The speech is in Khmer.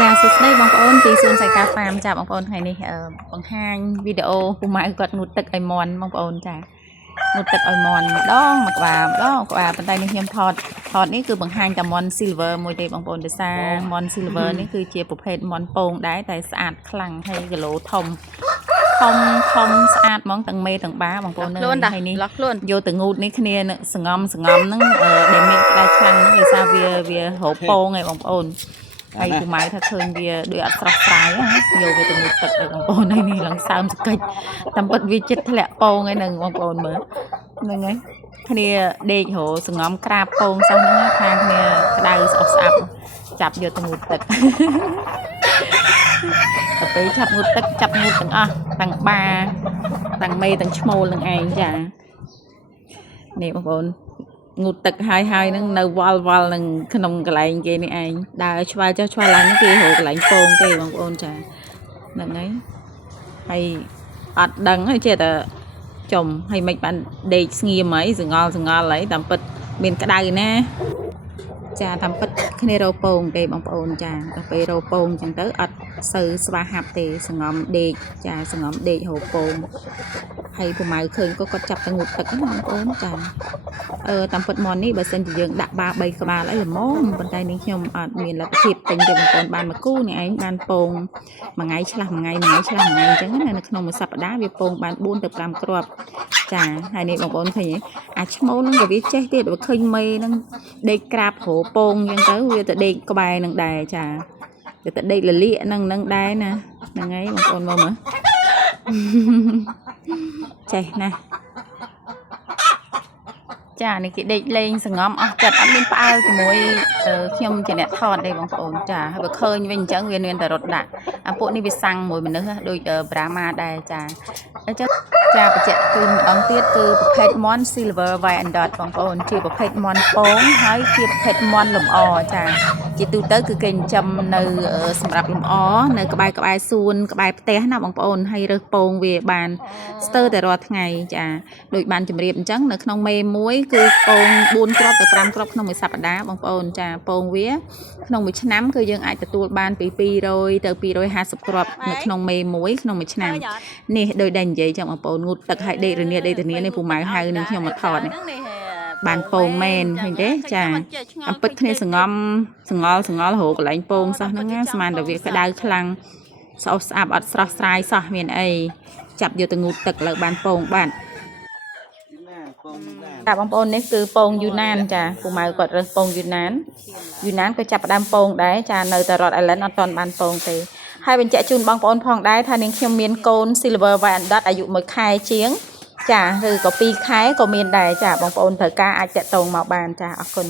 ចាសួស្តីបងប្អូនពីសួនសៃកាហ្វាមចាបងប្អូនថ្ងៃនេះបង្ហាញវីដេអូពូម៉ៅគាត់ងូតទឹកឲ្យមន់បងប្អូនចាងូតទឹកឲ្យមន់ម្ដងមួយក្បាលប៉ុន្តែនេះខ្ញុំថតនេះគឺបង្ហាញតែមន់ silver មួយទេបងប្អូនដោយសារមន់ silver នេះគឺជាប្រភេទមន់ពងដែរតែស្អាតខ្លាំងហើយគីឡូធំស្អាតហ្មងទាំងមេទាំងបាបងប្អូនហើយនេះយកទៅងូតនេះគ្នាសងំហ្នឹងដែលមានក្តៅខ្លាំងហ្នឹងដោយសារវារោពងឯងបងប្អូនហើយពូម៉ៅថាឃើញវាដូចអត់ស្រស់ស្រាយណាយកវាទៅងូតទឹកទៅបងប្អូនហើយនេះឡើងសើមសកិច្ចតាមពិតវាចិត្តធ្លាក់ពងឯហ្នឹងបងប្អូនមើលហ្នឹងហើយគ្នាដេករោសងំក្រាបពងសោះហ្នឹងខាងគ្នាក្តៅស្អុះស្អាប់ចាប់យកទៅងូតទឹកទៅពេលចាប់ងូតទឹកចាប់ងូតទាំងអស់ទាំងបាទាំងមេទាំងឈ្មោលនឹងឯងចានេះបងប្អូនងូតទឹកហើយហ្នឹងនៅវល់នឹងក្នុងកន្លែងគេនេះឯងដើរឆ្វែលចុះឆ្វែលឡើងនេះគេរកកន្លែងពងគេបងប្អូនចាហ្នឹងហើយអត់ដឹងហើយចេះតែចំហើយមិនបានដេកស្ងៀមហើយសងល់ហើយតាមពិតមានក្តៅណាចាតាមពិតគ្នារោពងទេបងប្អូនចាតែពេលរោពងអញ្ចឹងទៅអត់សូវស្វាហាប់ទេសងំដេកចាសងំដេករោពងហើយពូម៉ៅឃើញគាត់ចាប់ទៅងូតទឹកណាបងប្អូនចាតាមពិតមន់នេះបើសិនជាយើងដាក់បា3ក្បាលអីល្មមប៉ុន្តែនេះខ្ញុំអត់មានលទ្ធភាពទិញទេបងប្អូនបានមួយគូនេះឯងបានពងមួយថ្ងៃឆ្លាស់មួយថ្ងៃអញ្ចឹងណានៅក្នុងមួយសប្តាហ៍វាពងបាន4ទៅ5គ្រាប់ចាហើយនេះបងប្អូនឃើញទេអាឈ្មោលហ្នឹងក៏វាចេះទៀតបើឃើញមេហ្នឹងដេកក្រាបរោពងអញ្ចឹងទៅវាទៅដេកក្បែរនឹងដែរចាវាទៅដេកលលាកនឹងដែរណាហ្នឹងហើយបងប្អូនមើលចេះណាចានេះគេដេកលេងសងំអស់ចិត្តអត់មានផ្អើលជាមួយខ្ញុំជាអ្នកថតទេបងប្អូនចាហើយបើឃើញវិញអញ្ចឹងវាមានតែរត់ដាក់អាពួកនេះវាសាំងមួយមនុស្សដូចប្រាម៉ាដែរចាអញ្ចឹងចាបញ្ជាក់គឺម្ដងទៀតគឺប្រភេទមន់ silver white and dot បងប្អូនជាប្រភេទមន់ពងហើយជាប្រភេទមន់លម្អចាជាទូទៅគឺគេចិញ្ចឹមនៅសម្រាប់លម្អនៅក្បែរសួនក្បែរផ្ទះណាបងប្អូនហើយរើសពងវាបានស្ទើរតែរាល់ថ្ងៃចាដូចបានជម្រាបអញ្ចឹងនៅក្នុងមេមួយគឺពង4គ្រាប់ទៅ5គ្រាប់ក្នុងមួយសប្តាហ៍បងប្អូនចាពងវាក្នុងមួយឆ្នាំគឺយើងអាចទទួលបានពី200ទៅ250គ្រាប់នៅក្នុងមេមួយក្នុងមួយឆ្នាំនេះដោយដែលនិយាយចឹងបងប្អូនងូតទឹកឲ្យដេករនានេះពូម៉ៅហៅនឹងខ្ញុំមកថតនេះបានពងមែនឃើញទេចាអំពិតគ្នាសងល់រោកន្លែងពងសោះហ្នឹងស្មានតែវាក្តៅខ្លាំងស្អុះស្អាប់អត់ស្រស់ស្រាយសោះមានអីចាប់យកទៅងូតទឹកលើបានពងបាទចាបងប្អូននេះគឺពងយូណានចាពូម៉ៅគាត់រើសពងយូណានក៏ចាប់ផ្ដើមពងដែរចានៅតែរត់ Island អត់ទាន់បានពងទេហើយបញ្ជាក់ជូនបងប្អូនផងដែរថានាងខ្ញុំមានកូន silver white and dot អាយុ1ខែជាងចាឬក៏2ខែក៏មានដែរចាបងប្អូនត្រូវការអាចតាក់ទងមកបានចាអរគុណ